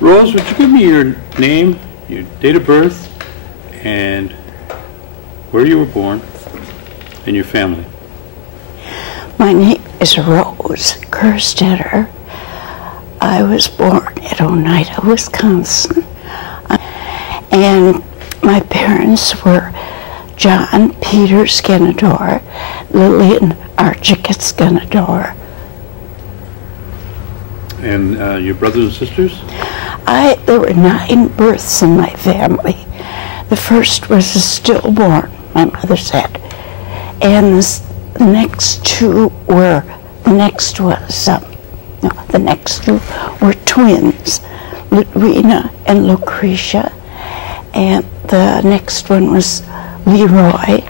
Rose, would you give me your name, your date of birth, and where you were born, and your family? My name is Rose Kerstetter. I was born at Oneida, Wisconsin. And my parents were John Peter Skenador, Lillian Archicate Skenador. And your brothers and sisters? There were 9 births in my family. The first was a stillborn, my mother said. And the next two were twins, Ludwina and Lucretia. And the next one was Leroy.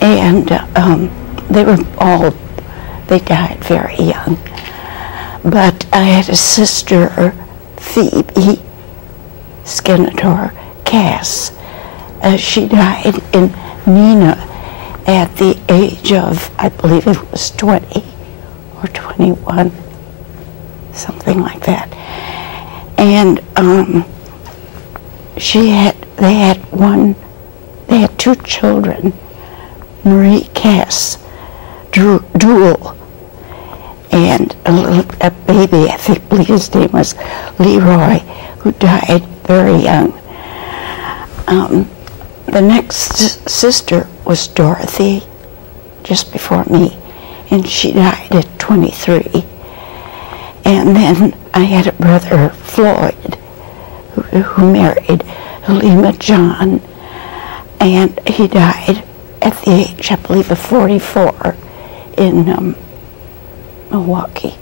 And they died very young. But I had a sister, Phoebe Skenador Cass. She died in Neenah at the age of, I believe it was 20 or 21, something like that. And they had 2 children, Marie Cass Duell, and a baby, I believe his name was Leroy, who died very young. The next sister was Dorothy, just before me, and she died at 23. And then I had a brother, Floyd, who married Halima John, and he died at the age, I believe, of 44 in Milwaukee.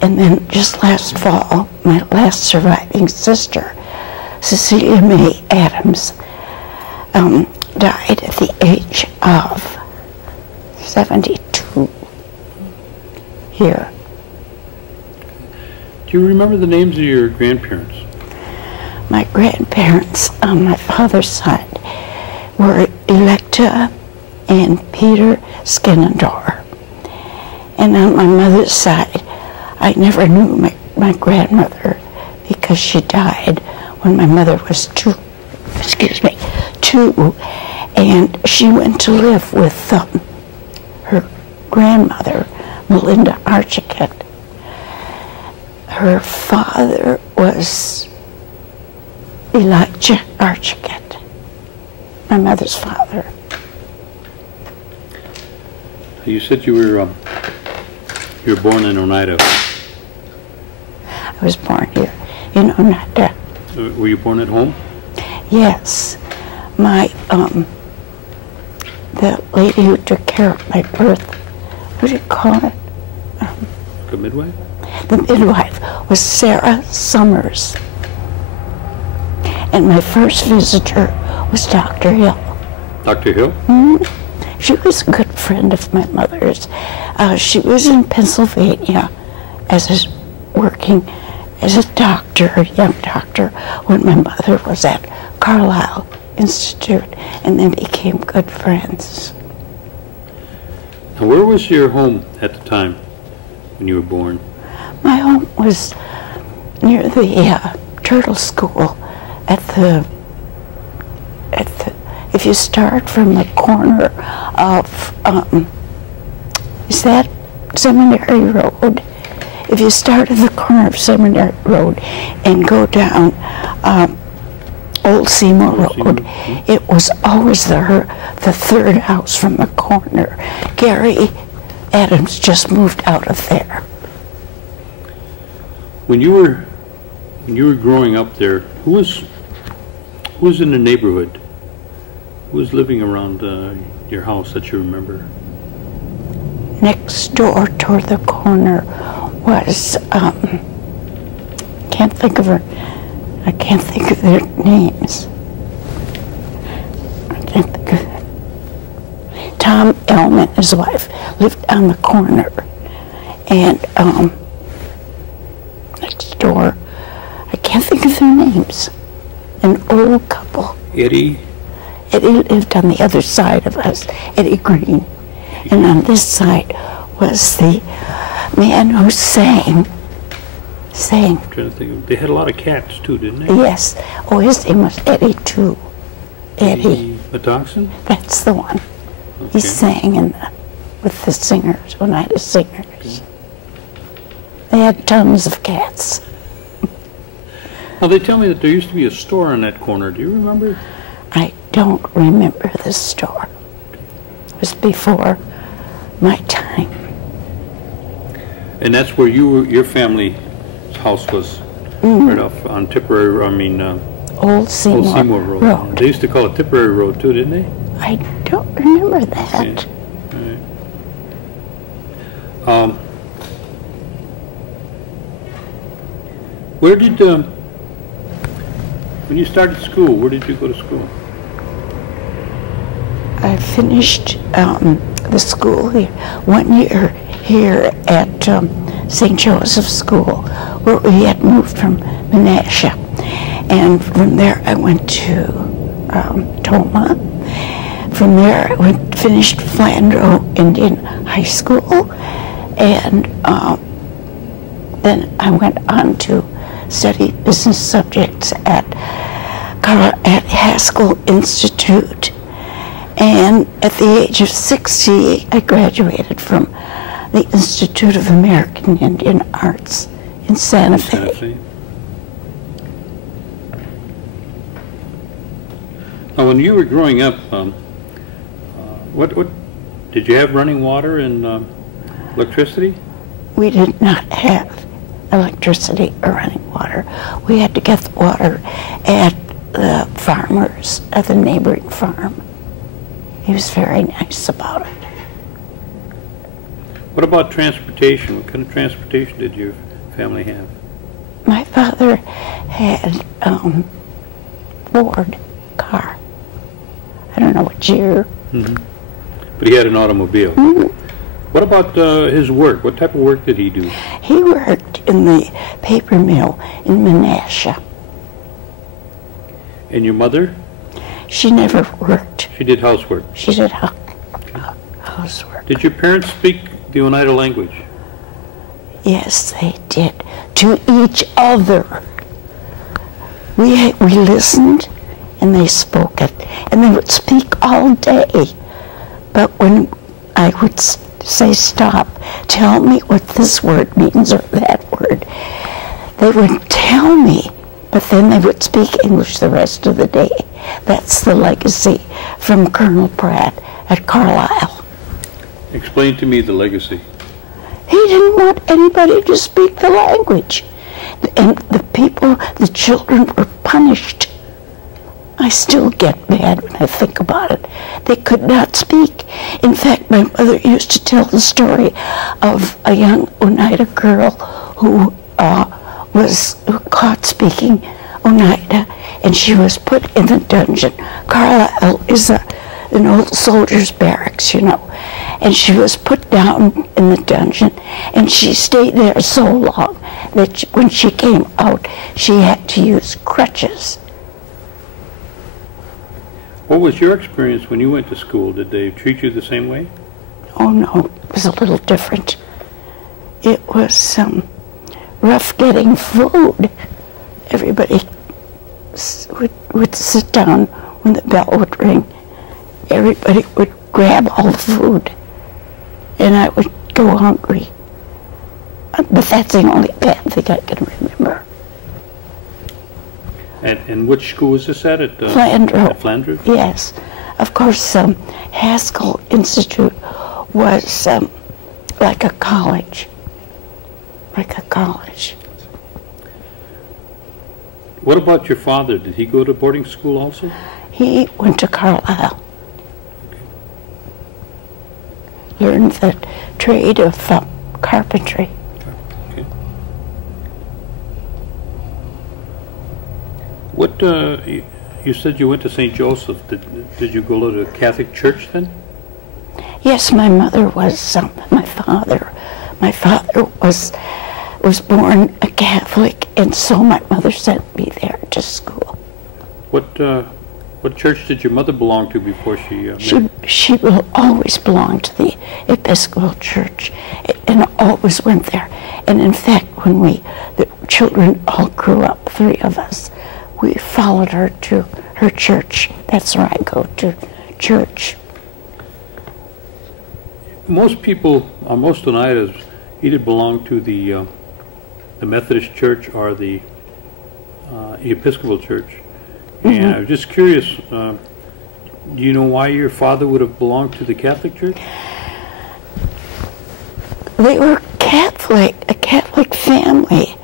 And then just last fall, my last surviving sister, Cecilia May Adams, died at the age of 72 here. Do you remember the names of your grandparents? My grandparents on my father's side were Electa and Peter Skenador. And on my mother's side, I never knew my grandmother because she died when my mother was two, and she went to live with her grandmother, Melinda Archicate. Her father was Elijah Archicate, my mother's father. You said you were born in Oneida. I was born here in Oneida. Were you born at home? Yes. The lady who took care of my birth, what do you call it? The midwife? The midwife was Sarah Summers. And my first visitor was Dr. Hill. Dr. Hill? Mm-hmm. She was a good friend of my mother's. She was in Pennsylvania working as a doctor, a young doctor, when my mother was at Carlisle Institute, and then became good friends. Now, where was your home at the time when you were born? My home was near the Turtle School if you start from the corner of, is that Seminary Road? If you start at the corner of Seminary Road and go down Old Seymour Road, it was always the third house from the corner. Gary Adams just moved out of there. When you were growing up there, who was in the neighborhood? Who was living around your house that you remember? Next door toward the corner was, I can't think of their names. I can't think of it. Tom Ellman, his wife, lived on the corner. And next door, I can't think of their names. An old couple. Eddie lived on the other side of us, Eddie Green. And on this side was the man who sang Sang. I'm trying to think. They had a lot of cats too, didn't they? Yes. Oh, his name was Eddie too. Eddie. Matoxin? That's the one. Okay. He sang with the singers, Oneida Singers. Okay. They had tons of cats. Now, they tell me that there used to be a store on that corner. Do you remember? I don't remember the store. It was before my time. And that's where your family's house was, right off on Old Seymour Road. They used to call it Tipperary Road too, didn't they? I don't remember that. Okay. All right. Where did, when you started school, where did you go to school? I finished the school here, 1 year here at St. Joseph's School, where we had moved from Menasha. And from there I went to Toma. From there I finished Flandreau Indian High School, and then I went on to study business subjects at Haskell Institute. And at the age of 60, I graduated from the Institute of American Indian Arts in Santa Fe. Now, when you were growing up, what did you have running water and electricity? We did not have electricity or running water. We had to get the water at the farmers at the neighboring farm. He was very nice about it. What about transportation? What kind of transportation did your family have? My father had Ford car. I don't know what year. Mm-hmm. But he had an automobile. Mm-hmm. What about his work? What type of work did he do? He worked in the paper mill in Menasha. And your mother? She never worked. She did housework? She did housework. Did your parents speak the Oneida language? Yes, they did. To each other. We listened, and they spoke it. And they would speak all day. But when I would say, stop, tell me what this word means or that word, they would tell me, but then they would speak English the rest of the day. That's the legacy from Colonel Pratt at Carlisle. Explain to me the legacy. He didn't want anybody to speak the language. And the children were punished. I still get mad when I think about it. They could not speak. In fact, my mother used to tell the story of a young Oneida girl who was caught speaking Oneida, and she was put in the dungeon. Carlisle is an old soldier's barracks, you know. And she was put down in the dungeon, and she stayed there so long that when she came out, she had to use crutches. What was your experience when you went to school? Did they treat you the same way? Oh no, it was a little different. It was rough getting food. Everybody would sit down when the bell would ring. Everybody would grab all the food, and I would go hungry. But that's the only bad thing I can remember. And which school was this at? Flandreau. At Flandreau? Yes. Of course, Haskell Institute was like a college. Like a college. What about your father? Did he go to boarding school also? He went to Carlisle. Learned the trade of carpentry. Okay. What, you said you went to St. Joseph. Did you go to a Catholic church then? Yes, my mother was, my father was born a Catholic, and so my mother sent me there to school. What What church did your mother belong to before she married? She will always belong to the Episcopal Church and always went there. And in fact, when the children all grew up, 3 of us, we followed her to her church. That's where I go to church. Most people, most Oneidas, either belong to the Methodist Church or the Episcopal Church. And I was just curious, do you know why your father would have belonged to the Catholic Church? They were Catholic, a Catholic family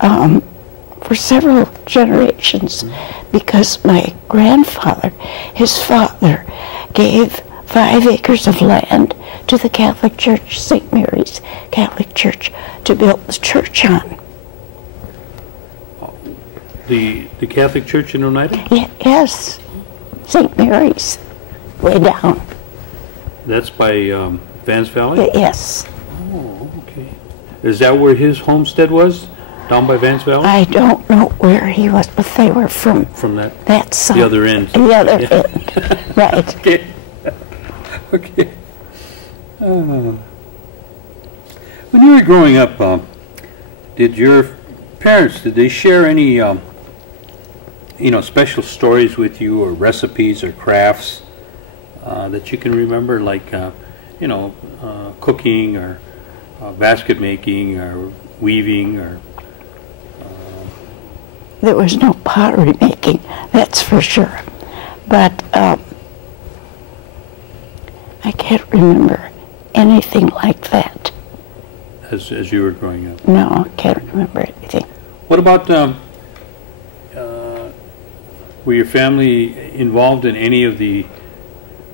for several generations, because my grandfather, his father, gave 5 acres of land to the Catholic Church, St. Mary's Catholic Church, to build the church on. The Catholic Church in Oneida? Yes, St. Mary's, way down. That's by Vance Valley? Yes. Oh, okay. Is that where his homestead was? Down by Vance Valley? I don't know where he was, but they were from that side. The other end. The other end, right. Okay. Okay. When you were growing up, did your parents, did they share any, special stories with you, or recipes or crafts that you can remember, like, cooking or basket making or weaving or... There was no pottery making, that's for sure. But I can't remember anything like that. As you were growing up? No, I can't remember anything. What about, were your family involved in any of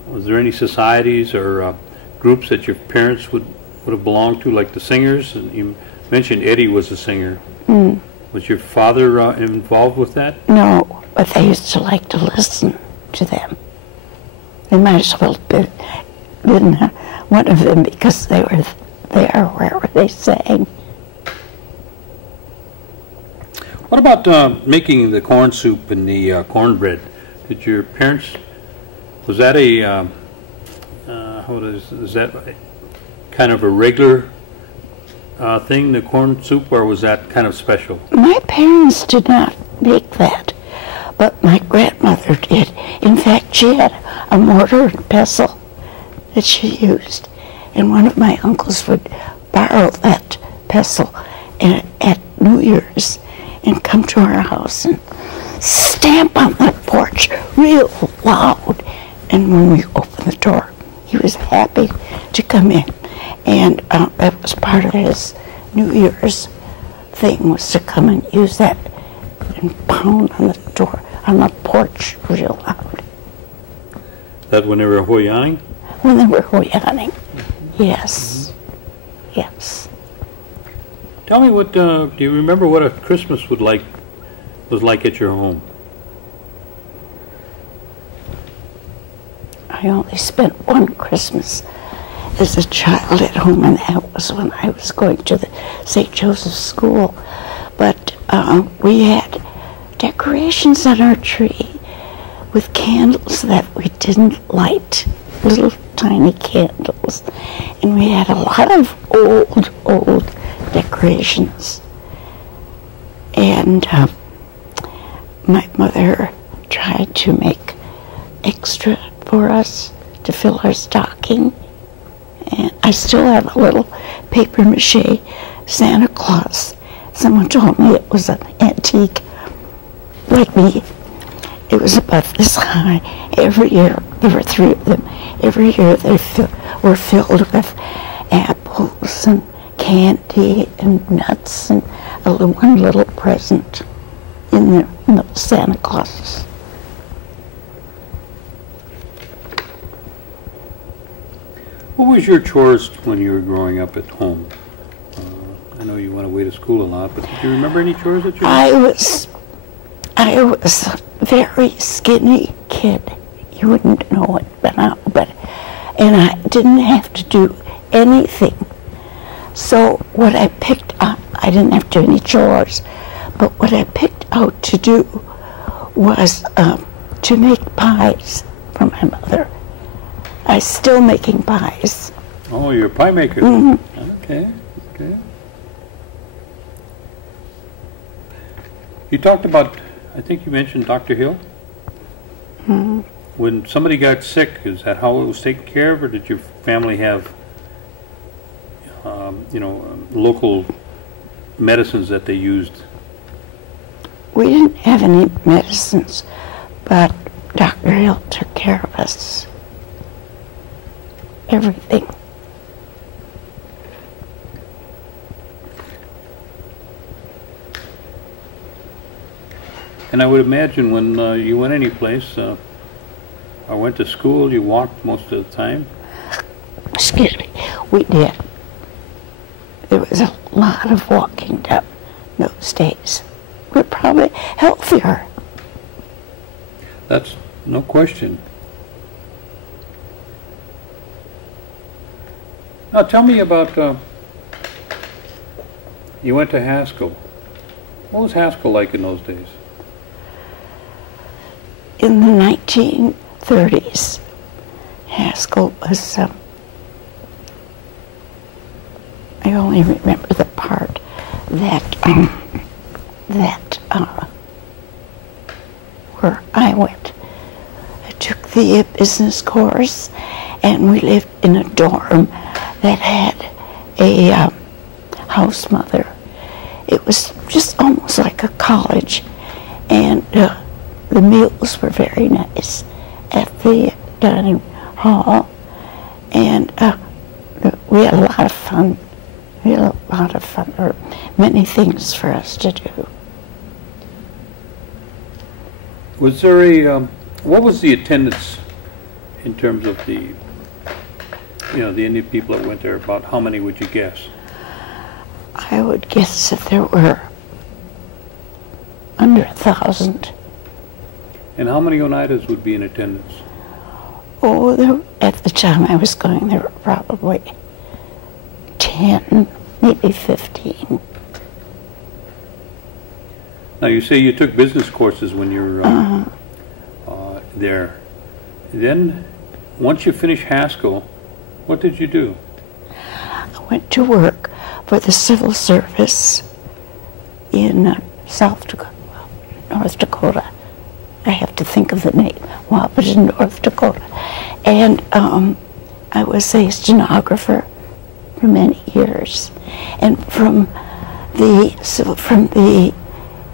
was there any societies or groups that your parents would have belonged to, like the singers? And you mentioned Eddie was a singer. Mm. Was your father involved with that? No, but they used to like to listen to them. They might as well have been one of them, because they were there wherever they sang. What about making the corn soup and the cornbread? Did your parents, was that is that kind of a regular thing, the corn soup, or was that kind of special? My parents did not make that, but my grandmother did. In fact, she had a mortar and pestle that she used, and one of my uncles would borrow that pestle at New Year's and come to our house and stamp on the porch real loud. And when we opened the door, he was happy to come in. And that was part of his New Year's thing, was to come and use that and pound on the door, on the porch real loud. That when they were hoyaning? When they were hoyaning, yes. Mm-hmm. Yes. Tell me, what do you remember what a Christmas was like at your home? I only spent one Christmas as a child at home, and that was when I was going to the St. Joseph's School. But we had decorations on our tree with candles that we didn't light, little tiny candles. And we had a lot of old decorations. And my mother tried to make extra for us to fill our stocking. And I still have a little paper mache Santa Claus. Someone told me it was an antique, like me. It was about this high. Every year, there were 3 of them. Every year they were filled with apples and candy and nuts and one little present in the Santa Claus. What was your chores when you were growing up at home? I know you went away to school a lot, but did you remember any chores that you did? I was a very skinny kid. You wouldn't know it now, and I didn't have to do anything. So what I picked up, I didn't have to do any chores, but what I picked out to do was to make pies for my mother. I'm still making pies. Oh, you're a pie maker. Mm-hmm. Okay, okay. You talked about, I think you mentioned Dr. Hill. Mm-hmm. When somebody got sick, is that how it was taken care of, or did your family have, local medicines that they used? We didn't have any medicines, but Dr. Hill took care of us. Everything. And I would imagine when you went any place, or went to school, you walked most of the time? Excuse me, we did. There was a lot of walking down those days. We're probably healthier. That's no question. Now tell me about, you went to Haskell. What was Haskell like in those days? In the 1930s, Haskell was, I only remember the part that where I went. I took the business course, and we lived in a dorm that had a house mother. It was just almost like a college, and the meals were very nice at the dining hall, and we had a lot of fun. We had a lot of fun, or many things for us to do. Was there a, what was the attendance in terms of the, the Indian people that went there? About how many would you guess? I would guess that there were under 1,000. And how many Oneidas would be in attendance? Oh, at the time I was going, there were probably 10, maybe 15. Now you say you took business courses when you were there. Then, once you finished Haskell, what did you do? I went to work for the civil service in North Dakota. I have to think of the name. Well, but in North Dakota. And I was a stenographer for many years. And from the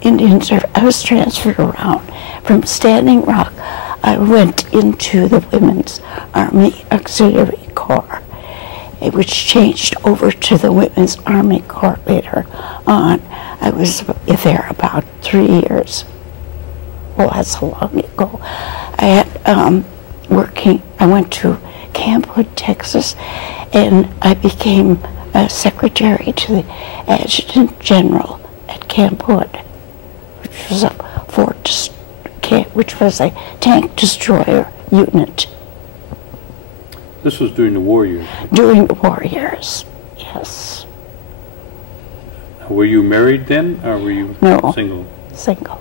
Indian Service, I was transferred around. From Standing Rock, I went into the Women's Army Auxiliary Corps, which changed over to the Women's Army Corps later on. I was there about 3 years. Well, that's a long ago. I had I went to Camp Hood, Texas, and I became a secretary to the Adjutant General at Camp Hood, which was a tank destroyer unit. This was during the war years? During the war years, yes. Were you married then, or were you single? Single.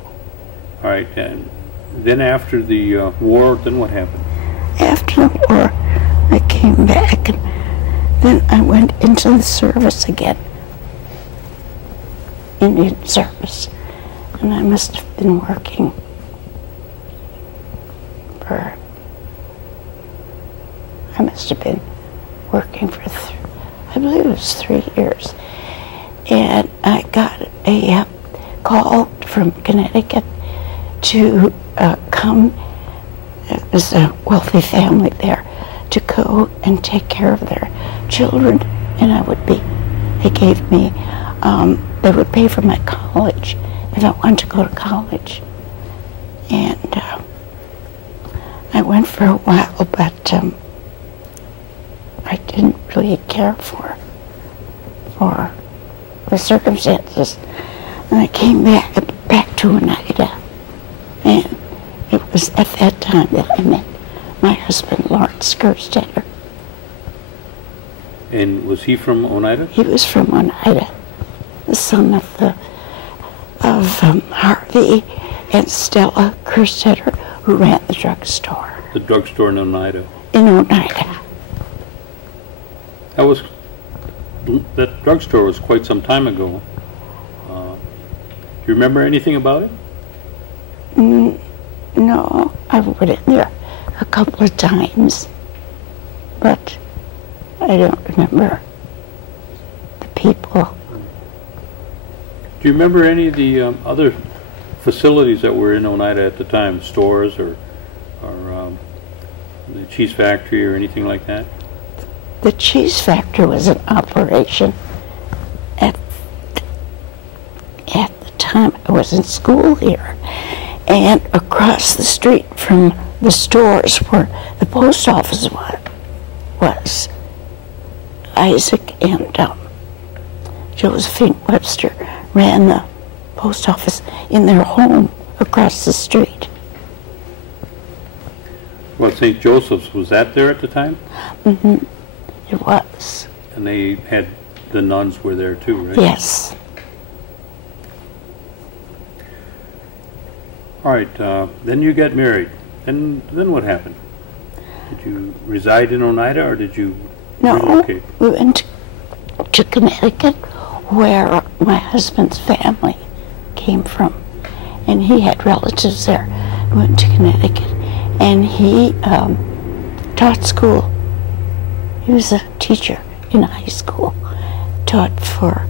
All right, and then after the war, then what happened? After the war, I came back, and then I went into the service again, Indian service, and I must have been working for, I believe it was 3 years, and I got a call from Connecticut to come. It was a wealthy family there, to go and take care of their children, and they gave me, they would pay for my college if I wanted to go to college. And I went for a while, but I didn't really care for the circumstances. And I came back to Oneida, and it was at that time that I met my husband, Rose Kerstetter. And was he from Oneida? He was from Oneida, the son of Harvey and Stella Kerstetter, who ran the drugstore The drugstore in Oneida. in Oneida. That drugstore was quite some time ago. Do you remember anything about it? No, I went in there a couple of times, but I don't remember the people. Do you remember any of the other facilities that were in Oneida at the time, stores or the cheese factory or anything like that? The cheese factory was in operation at the time I was in school here. And across the street from the stores where the post office was Isaac and Josephine Webster ran the post office in their home across the street. Well, St. Joseph's, was that there at the time? Mm-hmm. It was. And they had, the nuns were there too, right? Yes. All right, then you got married. And then what happened? Did you reside in Oneida or did you relocate? We went to Connecticut where my husband's family came from. And he had relatives there. We went to Connecticut and he taught school. He was a teacher in high school, taught for,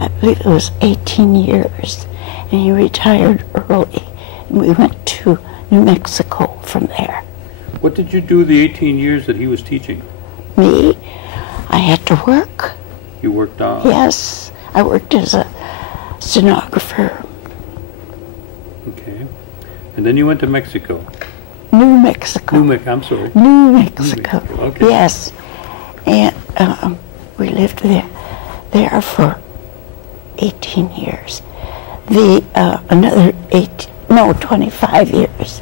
I believe it was 18 years, and he retired early, and we went to New Mexico from there. What did you do the 18 years that he was teaching? Me? I had to work. You worked on? Yes, I worked as a stenographer. Okay. And then you went to Mexico? New Mexico. I'm sorry. New Mexico. Okay. Yes. And we lived there for 18 years. Another 25 years.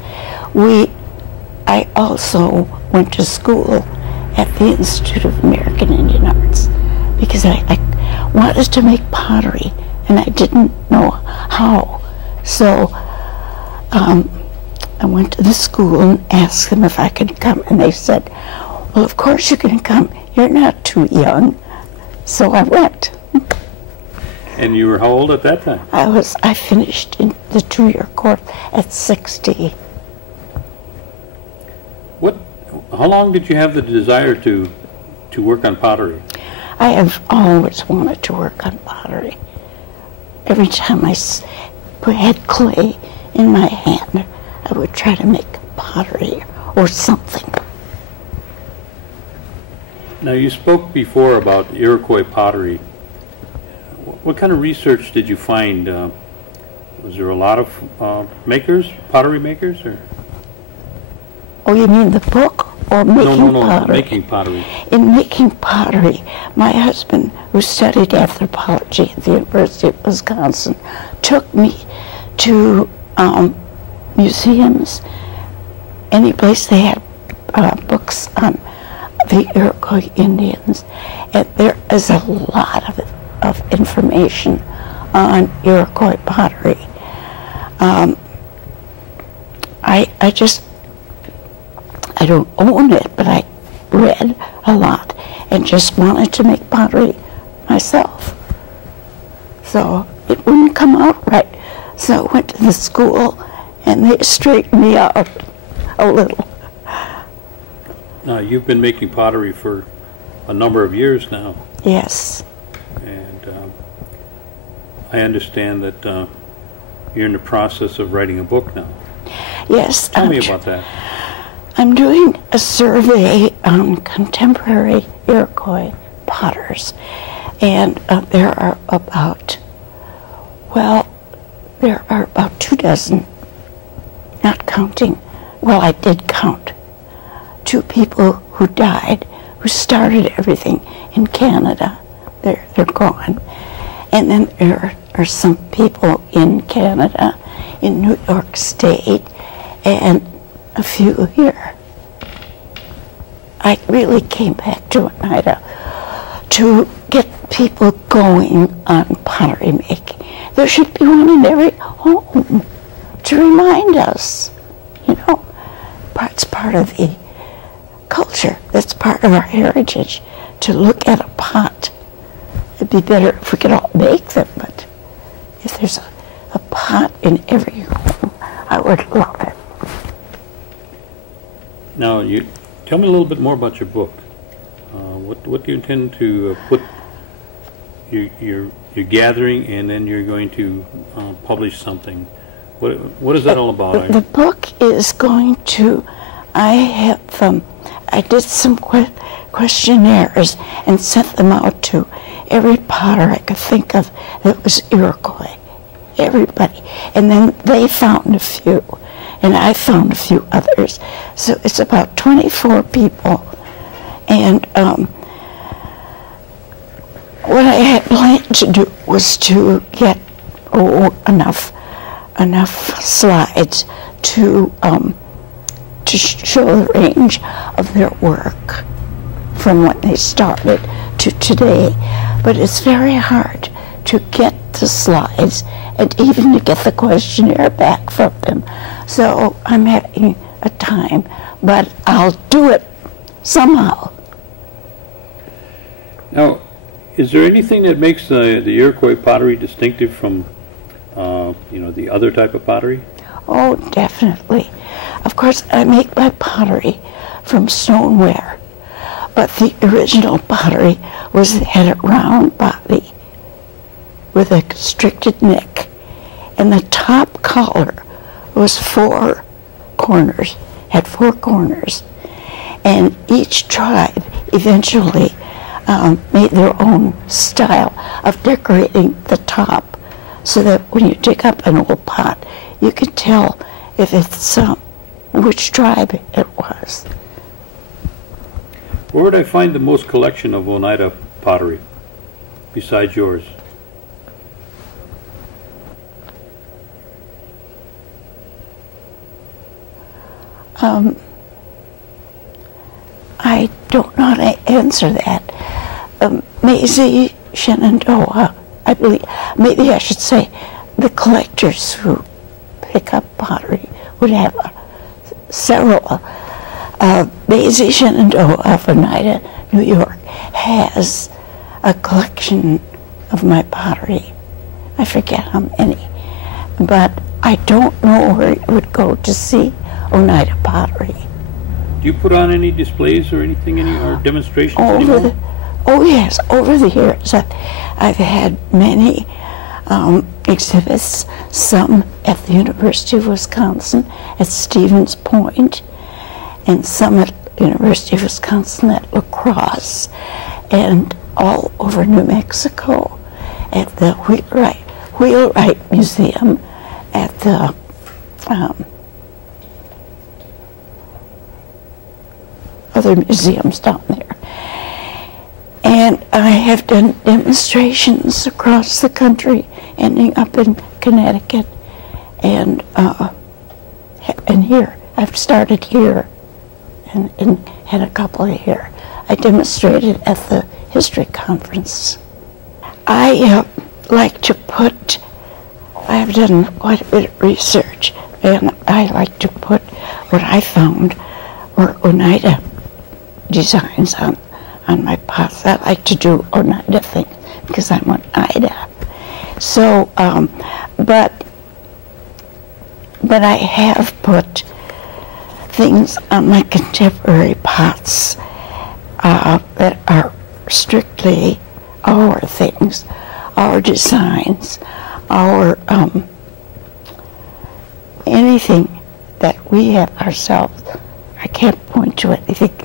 I also went to school at the Institute of American Indian Arts because I wanted to make pottery and I didn't know how. So I went to the school and asked them if I could come, and they said, well, of course you can come. You're not too young. So I went. And you were how old at that time? I finished in the 2-year course at 60. How long did you have the desire to work on pottery? I have always wanted to work on pottery. Every time I had clay in my hand, I would try to make pottery or something. Now, you spoke before about Iroquois pottery. What kind of research did you find? Was there a lot of pottery makers? Or? Oh, you mean the book or making pottery? Making pottery. In making pottery, my husband, who studied anthropology at the University of Wisconsin, took me to museums, any place they had books on the Iroquois Indians, and there is a lot of information on Iroquois pottery. I don't own it, but I read a lot and just wanted to make pottery myself. So it wouldn't come out right. So I went to the school and they straightened me out a little. Now, you've been making pottery for a number of years now. Yes. And I understand that you're in the process of writing a book now. Yes. Tell me about that. I'm doing a survey on contemporary Iroquois potters, and there are about 24, not counting, well, I did count 2 people who died, who started everything in Canada. They're gone. And then there are some people in Canada, in New York State, and a few here. I really came back to Oneida to get people going on pottery making. There should be one in every home to remind us, you know, it's part of the culture. That's part of our heritage, to look at a pot. It'd be better if we could all make them, but if there's a pot in every home, I would love it. Now, you tell me a little bit more about your book. What do you intend to put your gathering, and then you're going to publish something? What is that all about? The book is going to, I did some questionnaires and sent them out to every potter I could think of that was Iroquois, everybody. And then they found a few, and I found a few others. So it's about 24 people. And what I had planned to do was to get enough slides to show the range of their work from when they started to today. But it's very hard to get the slides and even to get the questionnaire back from them. So I'm having a time, but I'll do it somehow. Now, is there anything that makes the Iroquois pottery distinctive from the other type of pottery? Oh, definitely. Of course, I make my pottery from stoneware, but the original pottery had a round body with a constricted neck, and the top collar was had 4 corners, and each tribe eventually made their own style of decorating the top, so that when you dig up an old pot, you can tell if it's which tribe it was. Where would I find the most collection of Oneida pottery besides yours? I don't know how to answer that. Maisie, Shenandoah, I believe, maybe I should say the collectors who pick up pottery would have several. Maisie Shenandoah of Oneida, New York, has a collection of my pottery. I forget how many, but I don't know where you would go to see Oneida pottery. Do you put on any displays or anything, or demonstrations anymore? Oh yes, over the years I've had many exhibits, some at the University of Wisconsin at Stevens Point, and some at University of Wisconsin at La Crosse, and all over New Mexico at the Wheelwright Museum, at the other museums down there. And I have done demonstrations across the country, ending up in Connecticut, and here. I've started here and had a couple here. I demonstrated at the history conference. I like to put, I've done quite a bit of research, and I like to put what I found were Oneida designs on my pots. I like to do Oneida things because I'm Oneida. So, but I have put things on my contemporary pots that are strictly our things, our designs, our anything that we have ourselves. I can't point to anything.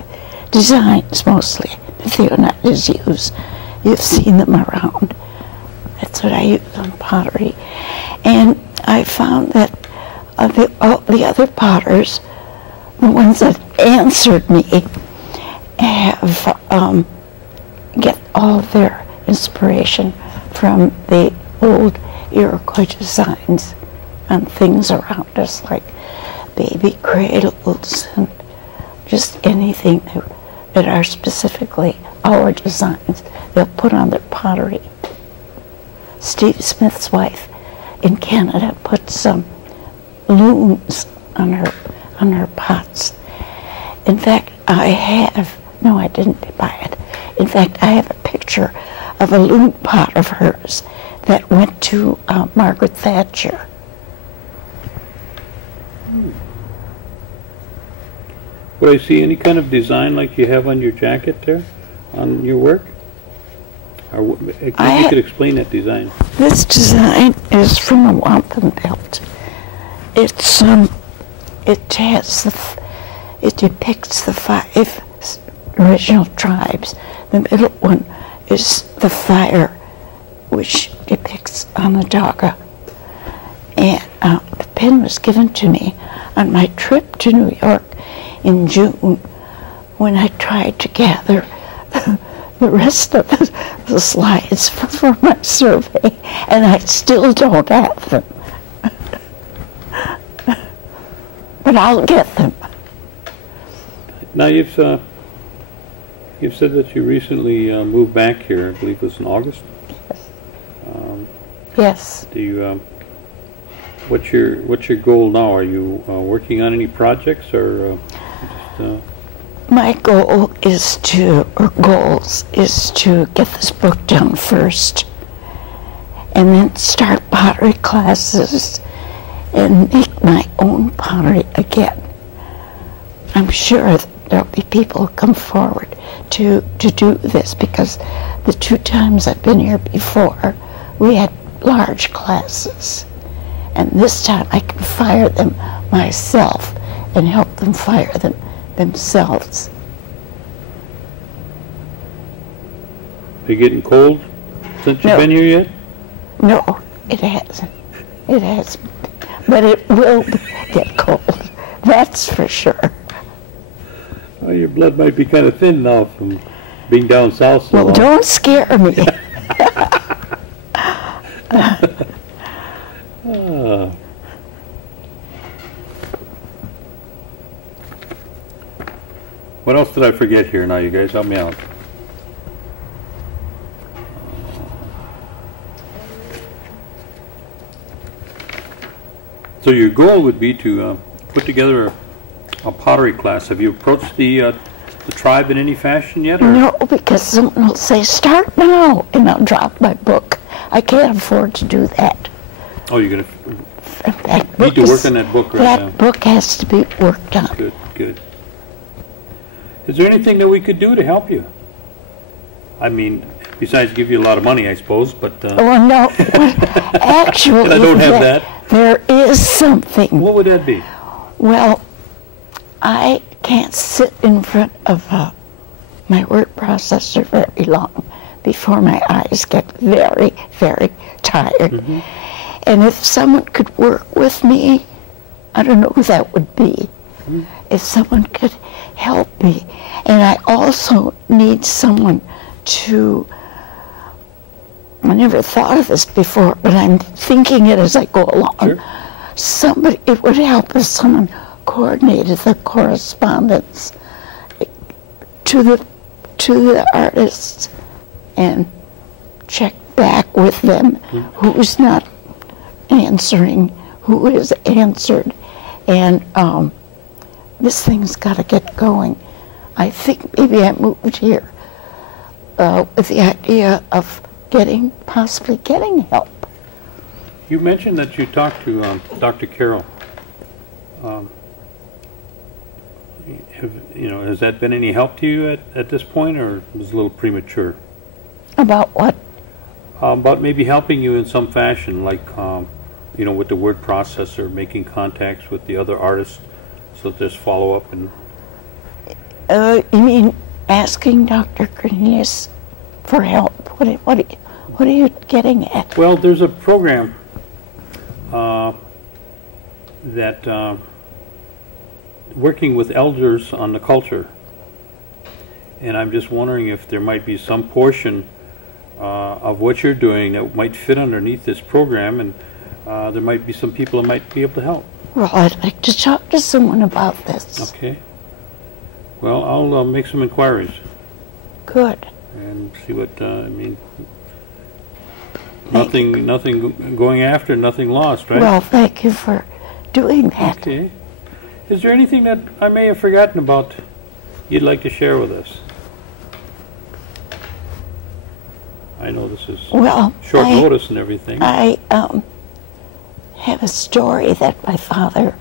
Designs mostly that the Oneidas use. You've seen them around. That's what I use on pottery. And I found that all the other potters, the ones that answered me, have get all of their inspiration from the old Iroquois designs on things around us, like baby cradles and just anything that are specifically our designs, they'll put on their pottery. Steve Smith's wife in Canada put some looms on her on her pots. In fact, no, I didn't buy it. In fact, I have a picture of a loon pot of hers that went to Margaret Thatcher. Would I see any kind of design like you have on your jacket there, on your work? Or maybe you could explain that design. This design is from a wampum belt. It depicts the 5 original tribes. The middle one is the fire, which depicts Onondaga. And the pin was given to me on my trip to New York in June when I tried to gather the rest of the slides for my survey, and I still don't have them. But I'll get them. Now you've said that you recently moved back here. I believe it was in August. Yes. Do you? What's your goal now? Are you working on any projects or just? My goals is to get this book done first, and then start pottery classes and make my own pottery again. I'm sure that there'll be people who come forward to do this, because the 2 times I've been here before, we had large classes. And this time I can fire them myself and help them fire them themselves. Are you getting cold since you've been here yet? No, it hasn't. It hasn't. But it will get cold. That's for sure. Well, your blood might be kind of thin now from being down south so long. Well, don't scare me. What else did I forget here now, you guys? Help me out. So your goal would be to put together a pottery class. Have you approached the tribe in any fashion yet? Or? No, because someone will say, start now, and I'll drop my book. I can't afford to do that. Oh, you're going to need to work on that book right now. That book has to be worked on. Good, good. Is there anything that we could do to help you? I mean, besides give you a lot of money, I suppose, but... Well, no. Actually, I don't have that. There is something. What would that be? Well, I can't sit in front of my word processor very long before my eyes get very, very tired. Mm-hmm. And if someone could work with me, I don't know who that would be. Mm-hmm. If someone could help me. And I also need someone to, I never thought of this before, but I'm thinking it as I go along. Sure. It would help if someone coordinated the correspondence to the artists and check back with them who's not answering, who is answered, and this thing's got to get going. I think maybe I moved here with the idea of possibly getting help. You mentioned that you talked to Dr. Carroll. Has that been any help to you at this point, or was it a little premature? About what? About maybe helping you in some fashion, like with the word processor, making contacts with the other artists, so that there's follow-up and. You mean asking Dr. Cornelius for help? What are you getting at? Well, there's a program that working with elders on the culture, and I'm just wondering if there might be some portion of what you're doing that might fit underneath this program, and there might be some people that might be able to help. Well, I'd like to talk to someone about this. Okay. Well, I'll make some inquiries. Good. And see what I mean. Nothing going after, nothing lost, right? Well, thank you for doing that. Okay. Is there anything that I may have forgotten about you'd like to share with us? I know this is short notice and everything. I have a story that my father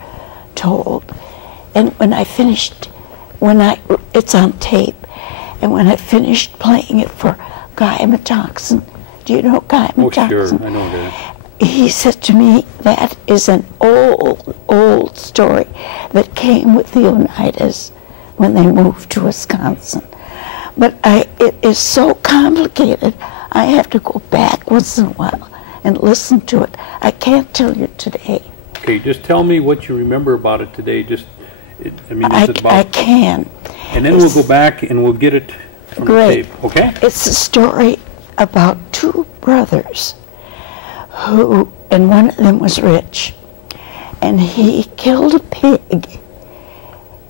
told, and when I finished, it's on tape, and when I finished playing it for Guy Metoxen, do you know Guy Metoxen? Oh, sure, I know that. He said to me, that is an old story that came with the Oneidas when they moved to Wisconsin. But it is so complicated, I have to go back once in a while and listen to it. I can't tell you today. Okay, just tell me what you remember about it today. I can. And then we'll go back and we'll get it from the tape, okay? It's a story about two brothers who, and one of them was rich, and he killed a pig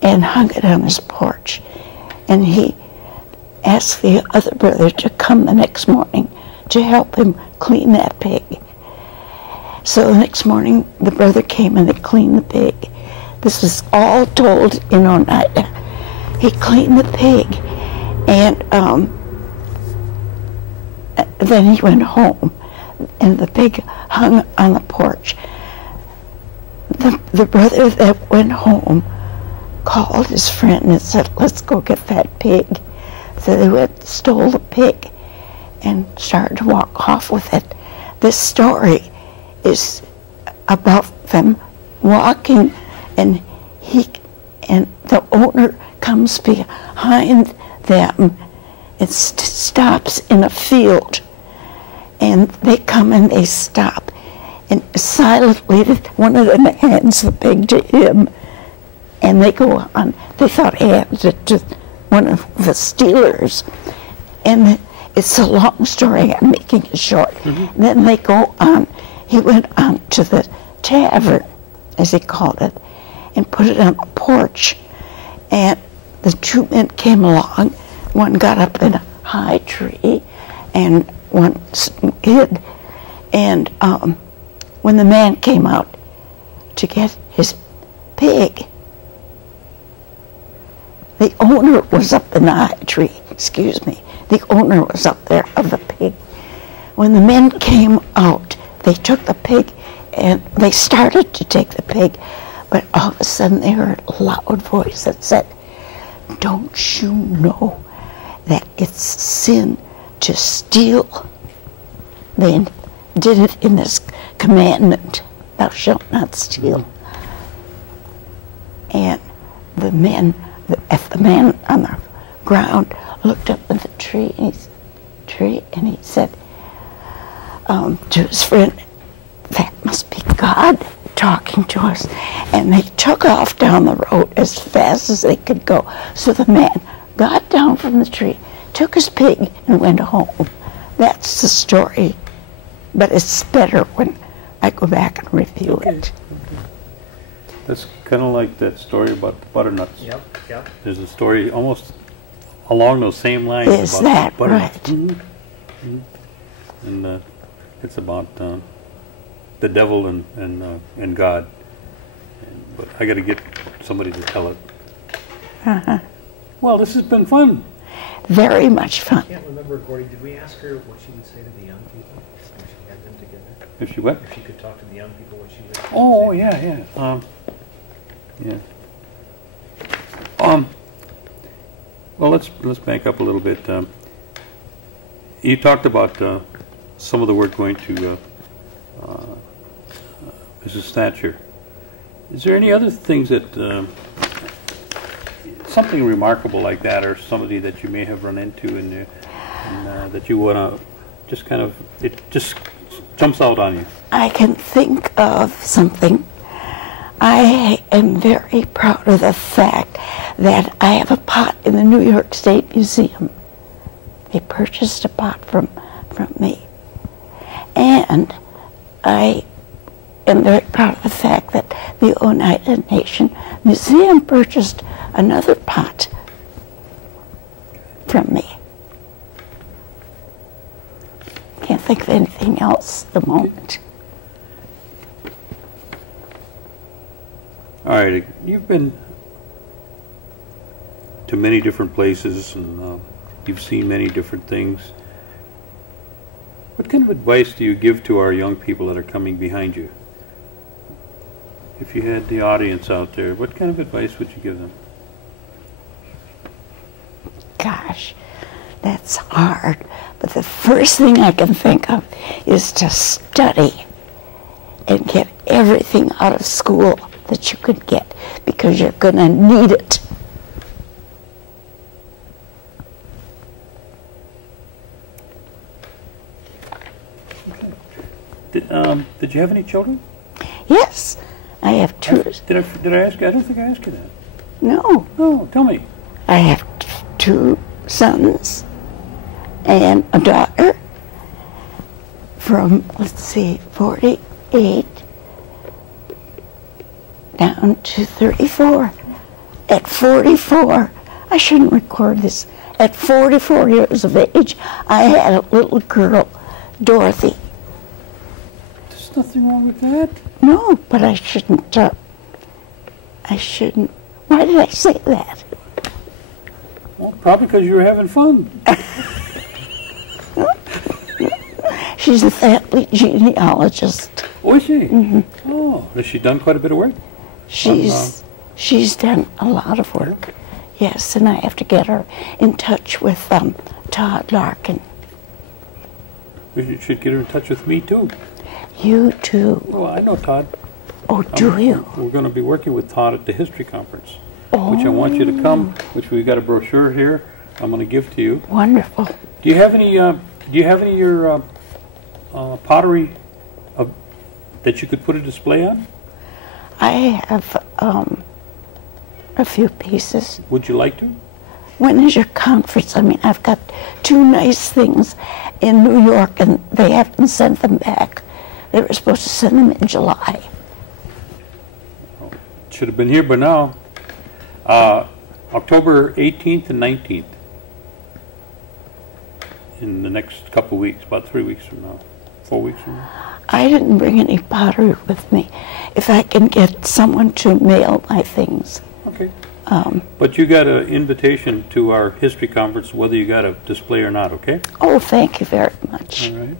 and hung it on his porch. And he asked the other brother to come the next morning to help him clean that pig. So the next morning, the brother came and they cleaned the pig. This was all told in Oneida. He cleaned the pig, and then he went home, and the pig hung on the porch. The brother that went home called his friend and said, let's go get that pig. So they went, stole the pig, and started to walk off with it. This story is about them walking, and the owner comes behind them and stops in a field, and they come and they stop, and silently one of them hands the pig to him, and they go on. They thought he handed it to one of the stealers, and it's a long story. I'm making it short. Mm-hmm. Then they go on. He went on to the tavern, as he called it, and put it on the porch. And the two men came along. One got up in a high tree, and one hid. And when the man came out to get his pig, the owner was up in the high tree. Excuse me. The owner was up there of the pig. When the men came out, they took the pig, and they started to take the pig, but all of a sudden they heard a loud voice that said, don't you know that it's sin to steal? They did it in this commandment, thou shalt not steal. And the man on the ground looked up at the tree, and he said to his friend, that must be God talking to us. And they took off down the road as fast as they could go. So the man got down from the tree, took his pig, and went home. That's the story, but it's better when I go back and review it. That's kind of like that story about the butternuts. Yep. There's a story almost along those same lines. Is about that butternuts. right? Mm-hmm. Mm-hmm. And it's about the devil and God. But I got to get somebody to tell it. Uh-huh. Well, this has been fun. Very much fun. I can't remember, Gordy, did we ask her what she would say to the young people when she had them together? If she what? If she could talk to the young people, what she would say? Oh, yeah. Well, let's back up a little bit. You talked about some of the work going to Mrs. Thatcher. Is there any other things that something remarkable like that, or somebody that you may have run into and that you want to just kind of, it just jumps out on you? I can think of something. I am very proud of the fact that I have a pot in the New York State Museum. They purchased a pot from me. And I am very proud of the fact that the Oneida Nation Museum purchased another pot from me. Can't think of anything else at the moment. All right, you've been to many different places, and you've seen many different things. What kind of advice do you give to our young people that are coming behind you? If you had the audience out there, what kind of advice would you give them? Gosh, that's hard. But the first thing I can think of is to study and get everything out of school that you could get, because you're going to need it. Did you have any children? Yes, I have two. Did I ask you? I don't think I asked you that. No, No, tell me. I have two sons and a daughter from, let's see, 48 down to 34. At 44, I shouldn't record this. At 44 years of age, I had a little girl, Dorothy. There's nothing wrong with that. No, but I shouldn't. Why did I say that? Well, probably because you were having fun. She's a family genealogist. Oh, is she? Mm-hmm. Oh, has she done quite a bit of work? She's done a lot of work. Yes, and I have to get her in touch with Todd Larkin. You should get her in touch with me, too. You too. Well, I know Todd. Oh, do you? We're going to be working with Todd at the History Conference, which I want you to come, which we've got a brochure here I'm going to give to you. Wonderful. Do you have any of your pottery that you could put a display on? I have a few pieces. Would you like to? When is your conference? I mean, I've got two nice things in New York, and they haven't sent them back. They were supposed to send them in July. Should have been here by now. October 18th and 19th. In the next couple of weeks, about 3 weeks from now, 4 weeks from now. I didn't bring any pottery with me. If I can get someone to mail my things. Okay. But you got an invitation to our history conference, whether you got a display or not, okay? Oh, thank you very much. All right.